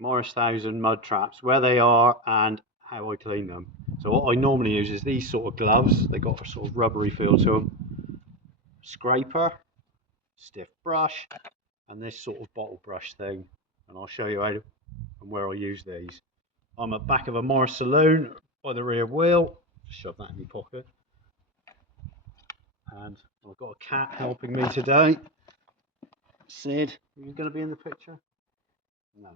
Morris 1000 mud traps, where they are and how I clean them. So what I normally use is these sort of gloves. They got a sort of rubbery feel to them. Scraper, stiff brush, and this sort of bottle brush thing. And I'll show you how and where I use these. I'm at the back of a Morris saloon by the rear wheel. Just shove that in my pocket. And I've got a cat helping me today. Sid, are you going to be in the picture? No.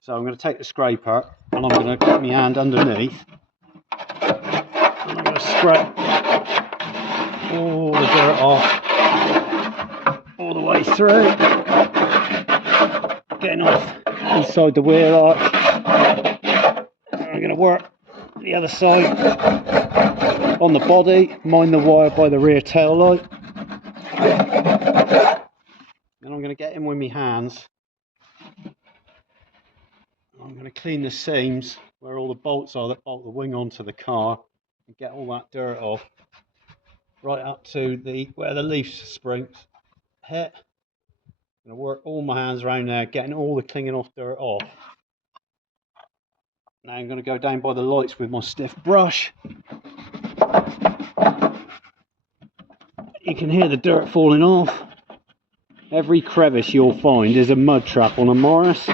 So I'm going to take the scraper and I'm going to put my hand underneath and I'm going to scrape all the dirt off all the way through, getting off inside the wheel arch. And I'm going to work the other side on the body, mind the wire by the rear tail light. And I'm going to get in with my hands. I'm going to clean the seams where all the bolts are that bolt the wing onto the car and get all that dirt off, right up to where the leaf springs hit. I'm going to work all my hands around there, getting all the clinging off dirt off. Now I'm going to go down by the lights with my stiff brush. You can hear the dirt falling off. Every crevice you'll find is a mud trap on a Morris.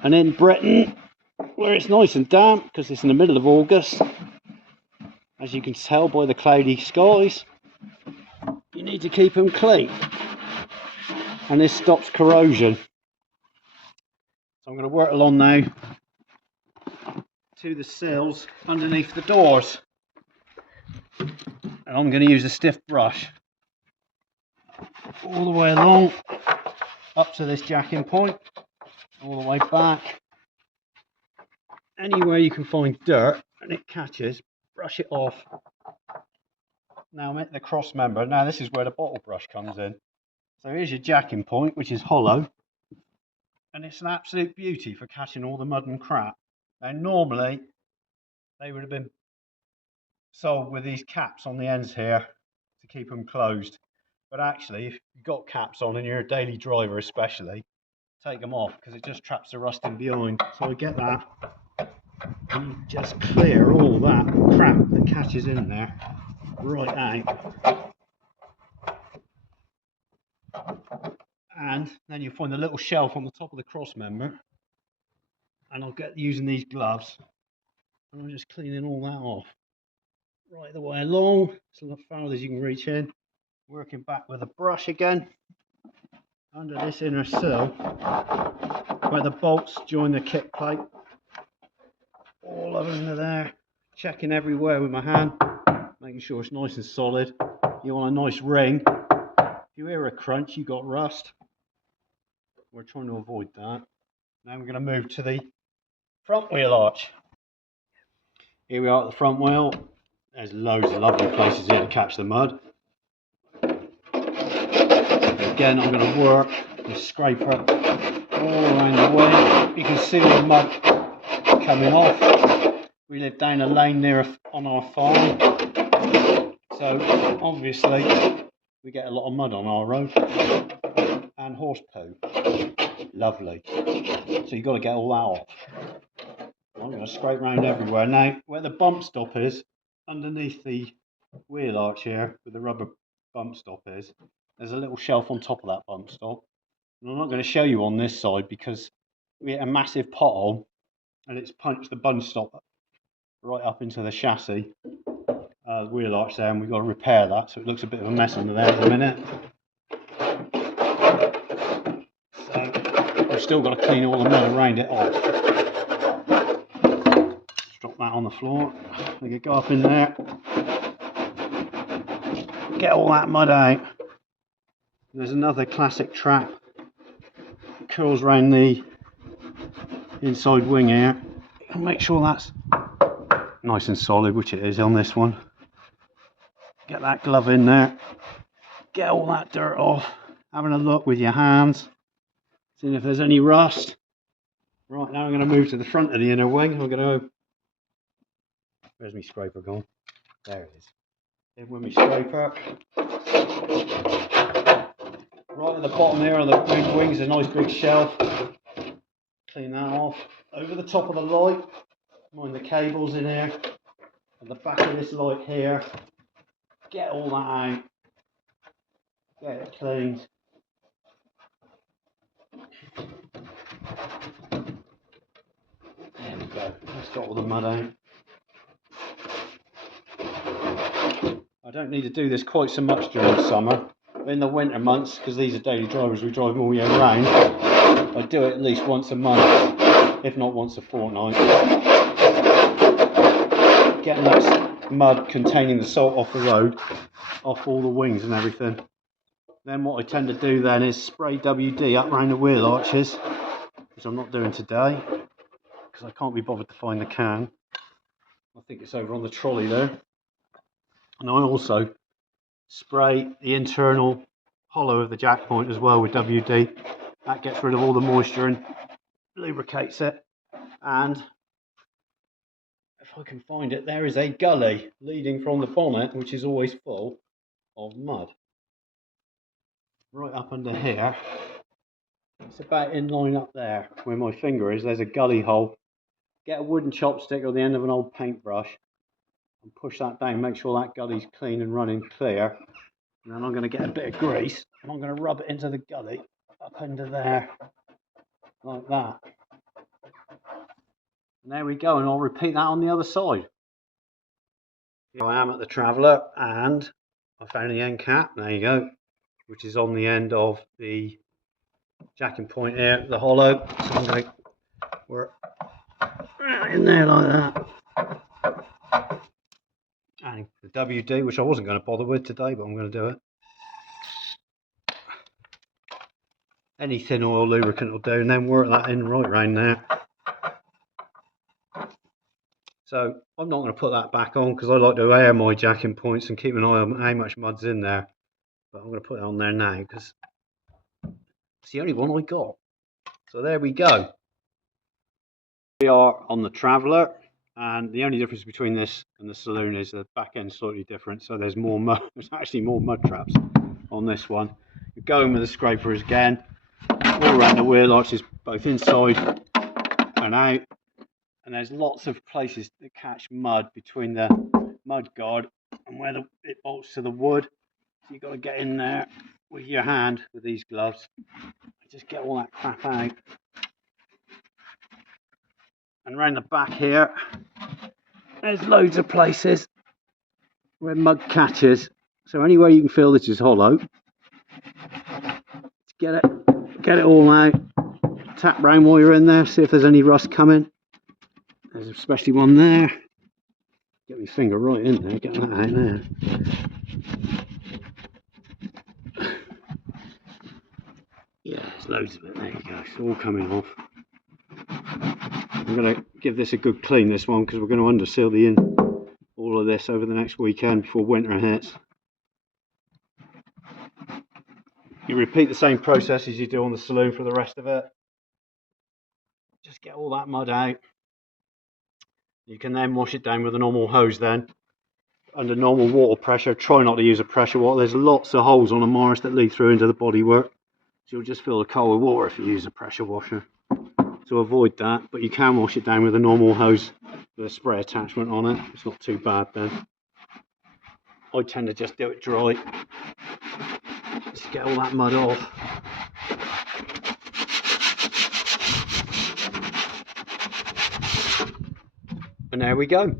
And in Britain, where it's nice and damp because it's in the middle of August, as you can tell by the cloudy skies, you need to keep them clean. And this stops corrosion. So I'm going to work along now to the sills underneath the doors. And I'm going to use a stiff brush all the way along up to this jacking point, all the way back. Anywhere you can find dirt and it catches, brush it off. Now I'm at the cross member. Now this is where the bottle brush comes in. So here's your jacking point, which is hollow, and it's an absolute beauty for catching all the mud and crap. Now normally they would have been sold with these caps on the ends here to keep them closed, but actually if you've got caps on and you're a daily driver especially, take them off because it just traps the rust in behind. So I get that, and you just clear all that crap that catches in there right out. And then you'll find a little shelf on the top of the cross member, and I'll get using these gloves and I'm just cleaning all that off right the way along, so as far as you can reach in, working back with a brush again under this inner sill where the bolts join the kick plate, all under there, checking everywhere with my hand, making sure it's nice and solid. You want a nice ring. If you hear a crunch, you got rust. We're trying to avoid that. Now we're going to move to the front wheel arch. Here we are at the front wheel. There's loads of lovely places here to catch the mud. Again, I'm going to work the scraper all around the wing. You can see all the mud coming off. We live down a lane near on our farm, so obviously we get a lot of mud on our road and horse poo. Lovely. So you've got to get all that off. I'm going to scrape around everywhere. Now, where the bump stop is, underneath the wheel arch here, where the rubber bump stop is, there's a little shelf on top of that bump stop. And I'm not going to show you on this side because we hit a massive pothole and it's punched the bump stop right up into the chassis, wheel arch there, and we've got to repair that, so it looks a bit of a mess under there at the minute. So we've still got to clean all the mud around it off. Just drop that on the floor. We can go up in there, get all that mud out. There's another classic trap that curls around the inside wing here. And make sure that's nice and solid, which it is on this one. Get that glove in there, get all that dirt off, having a look with your hands, seeing if there's any rust. Right, now I'm going to move to the front of the inner wing. I'm going to, where's my scraper gone? There it is. In with my scraper. Right at the bottom here on the wings, a nice big shelf. clean that off. Over the top of the light, mind the cables in here, and the back of this light here. Get all that out. Get it cleaned. There we go. Let's get all the mud out. I don't need to do this quite so much during the summer. But in the winter months, because these are daily drivers, we drive them all year round, I do it at least once a month, if not once a fortnight. Getting that mud containing the salt off the road, off all the wings and everything. Then what I tend to do then is spray WD up around the wheel arches, which I'm not doing today, because I can't be bothered to find the can. I think it's over on the trolley there. And I also spray the internal hollow of the jack point as well with WD. That gets rid of all the moisture and lubricates it. And if I can find it, there is a gully leading from the bonnet, which is always full of mud. Right up under here, it's about in line up there where my finger is. There's a gully hole. Get a wooden chopstick or the end of an old paintbrush and push that down, make sure that gully's clean and running clear. And then I'm going to get a bit of grease and I'm going to rub it into the gully up under there, like that. And there we go, and I'll repeat that on the other side. Here I am at the Traveller, and I found the end cap, there you go, which is on the end of the jacking point here, the hollow. So I'm going to work right in there like that. And the WD, which I wasn't going to bother with today, but I'm going to do it. Any thin oil lubricant will do, and then work that in right round there. So I'm not going to put that back on because I like to air my jacking points and keep an eye on how much mud's in there. But I'm going to put it on there now because it's the only one I got. So there we go. We are on the Traveller, and the only difference between this and the Saloon is the back end slightly different. So there's more mud. There's actually more mud traps on this one. You're going with the scrapers again, all around the wheel arches, both inside and out. And there's lots of places that catch mud between the mud guard and where it bolts to the wood. So you've got to get in there with your hand with these gloves. Just get all that crap out. And around the back here, there's loads of places where mud catches. So anywhere you can feel this is hollow, get it all out. Tap round while you're in there, see if there's any rust coming. There's especially one there. Get my finger right in there, get that out there. Yeah, there's loads of it. There you go. It's all coming off. I'm going to give this a good clean, this one, because we're going to underseal all of this over the next weekend before winter hits. You repeat the same process as you do on the Saloon for the rest of it. Just get all that mud out. You can then wash it down with a normal hose then, under normal water pressure. Try not to use a pressure water. There's lots of holes on a Morris that lead through into the bodywork. So you'll just fill the car with water if you use a pressure washer. So avoid that, but you can wash it down with a normal hose with a spray attachment on it. It's not too bad then. I tend to just do it dry. Just get all that mud off. And there we go.